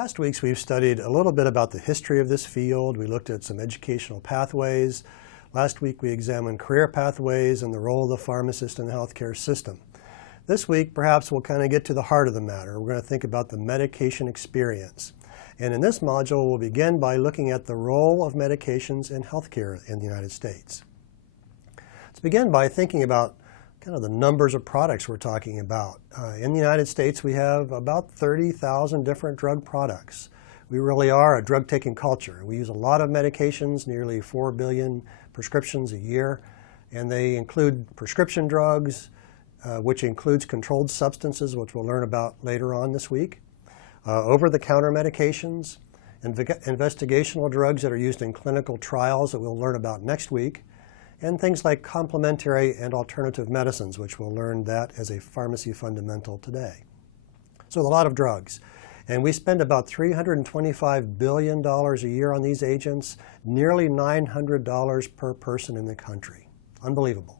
past weeks, we've studied a little bit about the history of this field. We looked at some educational pathways. Last week, we examined career pathways and the role of the pharmacist in the healthcare system. This week, perhaps we'll kind of get to the heart of the matter. We're going to think about the medication experience. And in this module, we'll begin by looking at the role of medications in healthcare in the United States. Let's begin by thinking about kind of the numbers of products we're talking about. In the United States, we have about 30,000 different drug products. We really are a drug-taking culture. We use a lot of medications, nearly 4 billion prescriptions a year, and they include prescription drugs, which includes controlled substances, which we'll learn about later on this week, over-the-counter medications, investigational drugs that are used in clinical trials that we'll learn about next week, and things like complementary and alternative medicines, which we'll learn that as a pharmacy fundamental today. So a lot of drugs. And we spend about $325 billion a year on these agents, nearly $900 per person in the country. Unbelievable.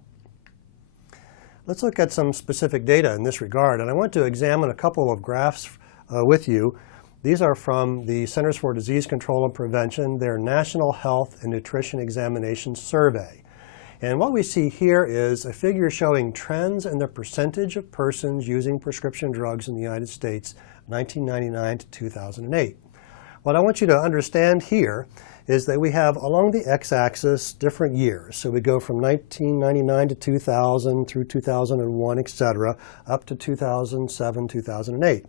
Let's look at some specific data in this regard. And I want to examine a couple of graphs with you. These are from the Centers for Disease Control and Prevention, their National Health and Nutrition Examination Survey. And what we see here is a figure showing trends in the percentage of persons using prescription drugs in the United States, 1999 to 2008. What I want you to understand here is that we have along the x-axis different years. So we go from 1999 to 2000 through 2001, etc., up to 2007, 2008.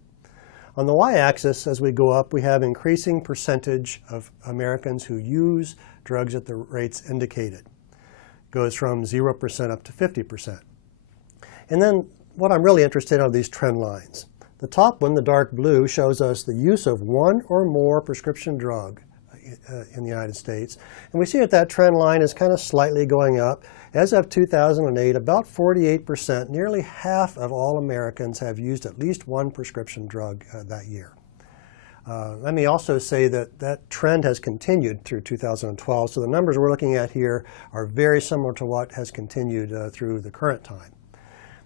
On the y-axis, as we go up, we have increasing percentage of Americans who use drugs at the rates indicated. Goes from 0% up to 50%. And then what I'm really interested in are these trend lines. The top one, the dark blue, shows us the use of one or more prescription drug in the United States. And we see that trend line is kind of slightly going up. As of 2008, about 48%, nearly half of all Americans have used at least one prescription drug that year. Let me also say that that trend has continued through 2012, so the numbers we're looking at here are very similar to what has continued through the current time.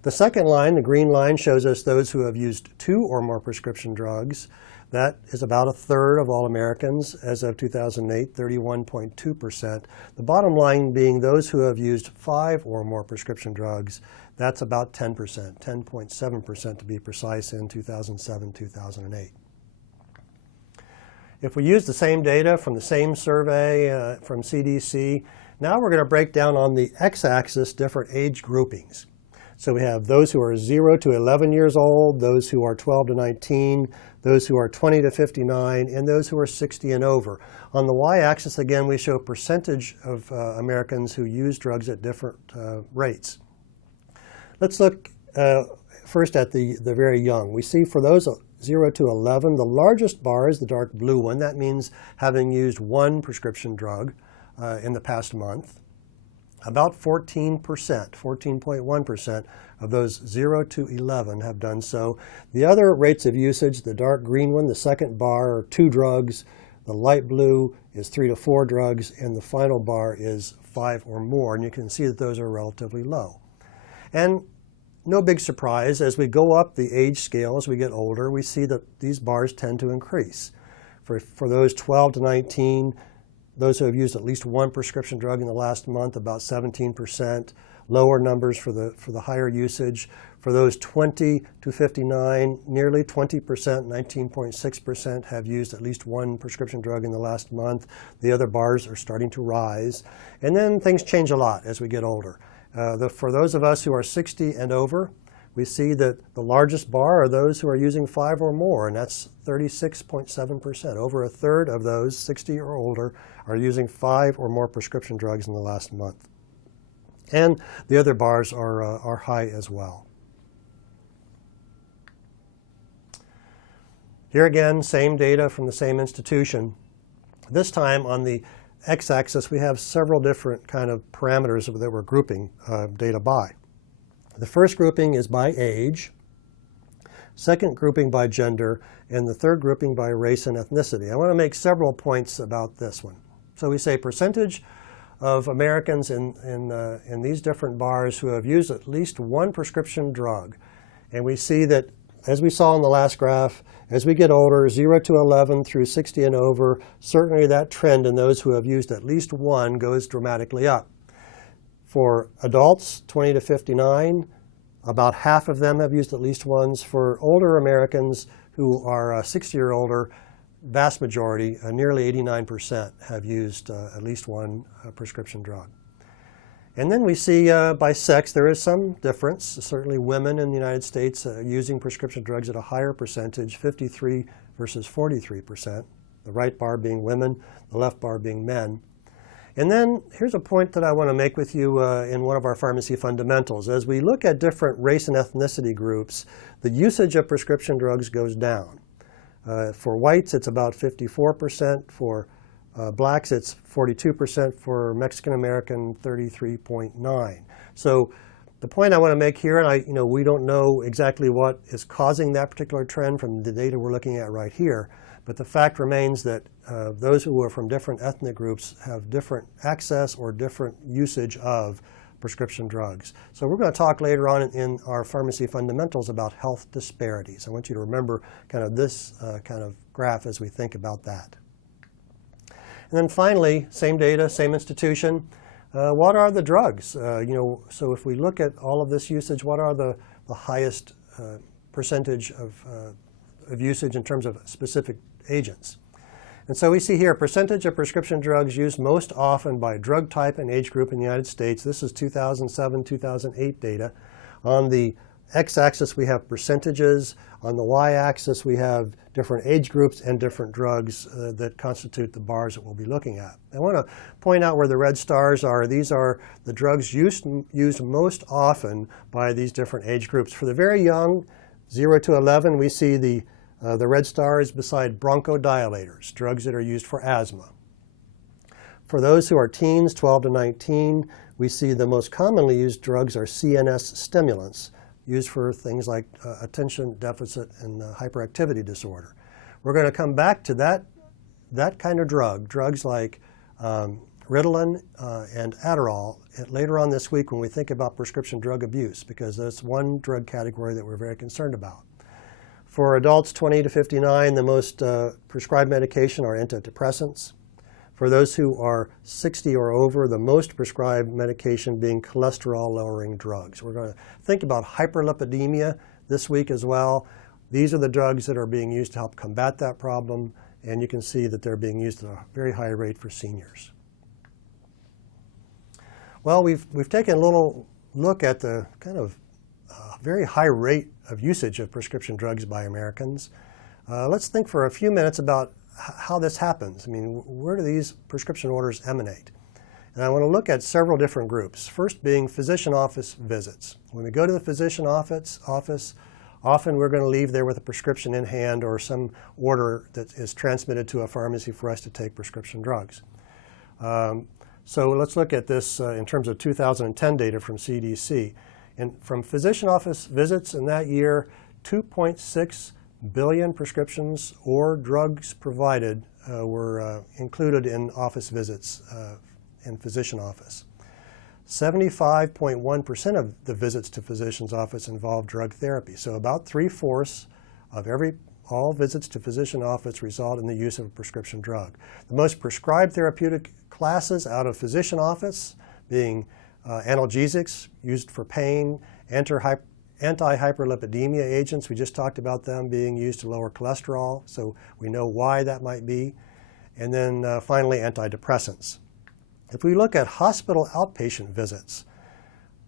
The second line, the green line, shows us those who have used 2 or more prescription drugs. That is about a third of all Americans as of 2008, 31.2%. The bottom line being those who have used 5 or more prescription drugs. That's about 10%, 10.7% to be precise in 2007, 2008. If we use the same data from the same survey from CDC, now we're going to break down on the x-axis different age groupings. So we have those who are 0 to 11 years old, those who are 12 to 19, those who are 20 to 59, and those who are 60 and over. On the y-axis, again, we show percentage of Americans who use drugs at different rates. Let's look first at the very young. We see for those 0 to 11, the largest bar is the dark blue one. That means having used one prescription drug in the past month. About 14%, 14.1% of those 0 to 11 have done so. The other rates of usage, the dark green one, the second bar, are 2 drugs. The light blue is 3 to 4 drugs, and the final bar is 5 or more. And you can see that those are relatively low. And no big surprise, as we go up the age scale, as we get older, we see that these bars tend to increase. For those 12 to 19, those who have used at least one prescription drug in the last month, about 17%. Lower numbers for the higher usage. For those 20 to 59, nearly 20%, 19.6% have used at least one prescription drug in the last month. The other bars are starting to rise. And then things change a lot as we get older. For those of us who are 60 and over, we see that the largest bar are those who are using 5 or more, and that's 36.7%. Over a third of those 60 or older are using 5 or more prescription drugs in the last month. And the other bars are high as well. Here again, same data from the same institution. This time on the x-axis, we have several different kind of parameters that we're grouping data by. The first grouping is by age, second grouping by gender, and the third grouping by race and ethnicity. I want to make several points about this one. So we say percentage of Americans in these different bars who have used at least one prescription drug. And we see that as we saw in the last graph, as we get older, 0 to 11 through 60 and over, certainly that trend in those who have used at least one goes dramatically up. For adults, 20 to 59, about half of them have used at least ones. For older Americans who are 60 or older, vast majority, nearly 89%, have used at least one prescription drug. And then we see by sex there is some difference. Certainly women in the United States using prescription drugs at a higher percentage, 53 versus 43%, the right bar being women, the left bar being men. And then here's a point that I want to make with you in one of our pharmacy fundamentals. As we look at different race and ethnicity groups, the usage of prescription drugs goes down. For whites, it's about 54%. For blacks, it's 42%. For Mexican American, 33.9%. So the point I want to make here, and we don't know exactly what is causing that particular trend from the data we're looking at right here, but the fact remains that those who are from different ethnic groups have different access or different usage of prescription drugs. So we're going to talk later on in our pharmacy fundamentals about health disparities. I want you to remember kind of this kind of graph as we think about that. And then finally, same data, same institution. What are the drugs? So if we look at all of this usage, what are the highest percentage of usage in terms of specific agents? And so we see here percentage of prescription drugs used most often by drug type and age group in the United States. This is 2007, 2008 data. On the x-axis we have percentages. On the y-axis we have different age groups and different drugs that constitute the bars that we'll be looking at. I want to point out where the red stars are. These are the drugs used most often by these different age groups. For the very young, 0 to 11, we see the red stars beside bronchodilators, drugs that are used for asthma. For those who are teens, 12 to 19, we see the most commonly used drugs are CNS stimulants, used for things like attention deficit and hyperactivity disorder. We're going to come back to that kind of drugs like Ritalin and Adderall later on this week when we think about prescription drug abuse, because that's one drug category that we're very concerned about. For adults 20 to 59, the most prescribed medication are antidepressants. For those who are 60 or over, the most prescribed medication being cholesterol-lowering drugs. We're going to think about hyperlipidemia this week as well. These are the drugs that are being used to help combat that problem, and you can see that they're being used at a very high rate for seniors. Well, we've taken a little look at the kind of very high rate of usage of prescription drugs by Americans. Let's think for a few minutes about how this happens. I mean, where do these prescription orders emanate? And I want to look at several different groups. First being physician office visits. When we go to the physician office, often we're going to leave there with a prescription in hand or some order that is transmitted to a pharmacy for us to take prescription drugs. So let's look at this in terms of 2010 data from CDC. And from physician office visits in that year, 2.6 billion prescriptions or drugs provided were included in office visits in physician office. 75.1% of the visits to physician's office involved drug therapy. So about 3/4 of all visits to physician office result in the use of a prescription drug. The most prescribed therapeutic classes out of physician office being analgesics used for pain, anti-hyperlipidemia agents. We just talked about them being used to lower cholesterol, so we know why that might be. And then finally, antidepressants. If we look at hospital outpatient visits,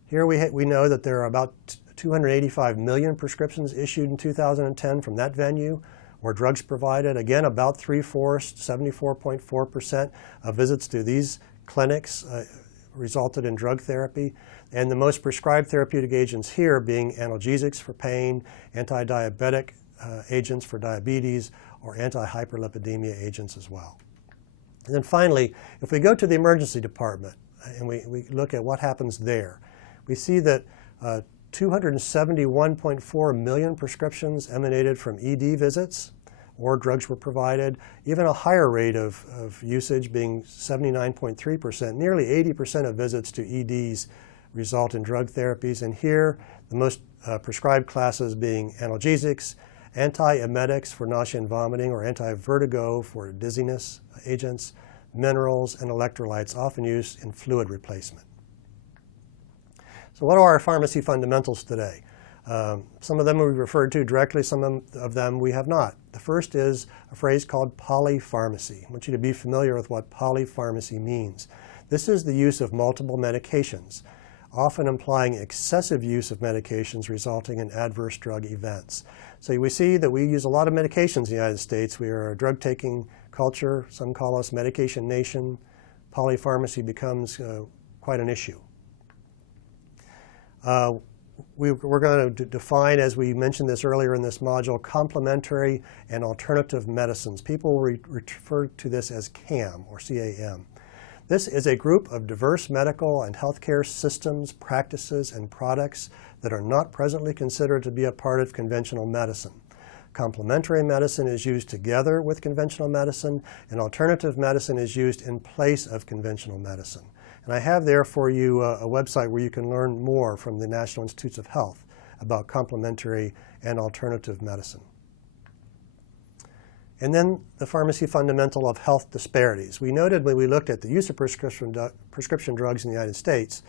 here we know that there are about 285 million prescriptions issued in 2010 from that venue, or drugs provided. Again, about 3/4, 74.4% of visits to these clinics resulted in drug therapy. And the most prescribed therapeutic agents here being analgesics for pain, anti-diabetic agents for diabetes, or anti-hyperlipidemia agents as well. And then finally, if we go to the emergency department and we look at what happens there, we see that 271.4 million prescriptions emanated from ED visits, or drugs were provided. Even a higher rate of usage being 79.3%. Nearly 80% of visits to EDs result in drug therapies. And here, the most prescribed classes being analgesics, antiemetics for nausea and vomiting, or anti-vertigo for dizziness agents, minerals, and electrolytes, often used in fluid replacement. So what are our pharmacy fundamentals today? Some of them we've referred to directly, some of them we have not. The first is a phrase called polypharmacy. I want you to be familiar with what polypharmacy means. This is the use of multiple medications, often implying excessive use of medications resulting in adverse drug events. So we see that we use a lot of medications in the United States. We are a drug-taking culture. Some call us medication nation. Polypharmacy becomes quite an issue. We're going to define, as we mentioned this earlier in this module, complementary and alternative medicines. People refer to this as CAM, or C-A-M. This is a group of diverse medical and healthcare systems, practices, and products that are not presently considered to be a part of conventional medicine. Complementary medicine is used together with conventional medicine, and alternative medicine is used in place of conventional medicine. And I have there for you a website where you can learn more from the National Institutes of Health about complementary and alternative medicine. And then the pharmacy fundamental of health disparities. We noted when we looked at the use of prescription drugs in the United States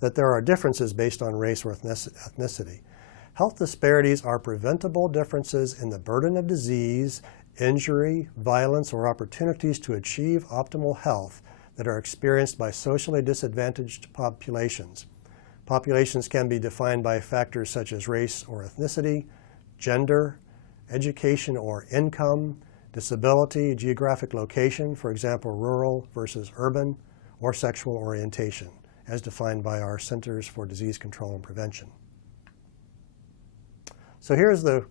that there are differences based on race or ethnicity. Health disparities are preventable differences in the burden of disease, injury, violence, or opportunities to achieve optimal health that are experienced by socially disadvantaged populations. Populations can be defined by factors such as race or ethnicity, gender, education or income, disability, geographic location, for example, rural versus urban, or sexual orientation, as defined by our Centers for Disease Control and Prevention. So here's a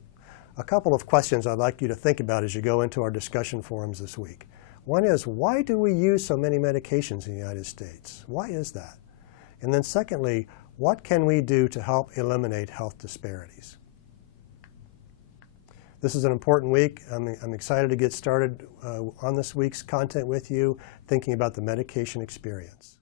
couple of questions I'd like you to think about as you go into our discussion forums this week. One is, why do we use so many medications in the United States? Why is that? And then secondly, what can we do to help eliminate health disparities? This is an important week. I'm excited to get started on this week's content with you, thinking about the medication experience.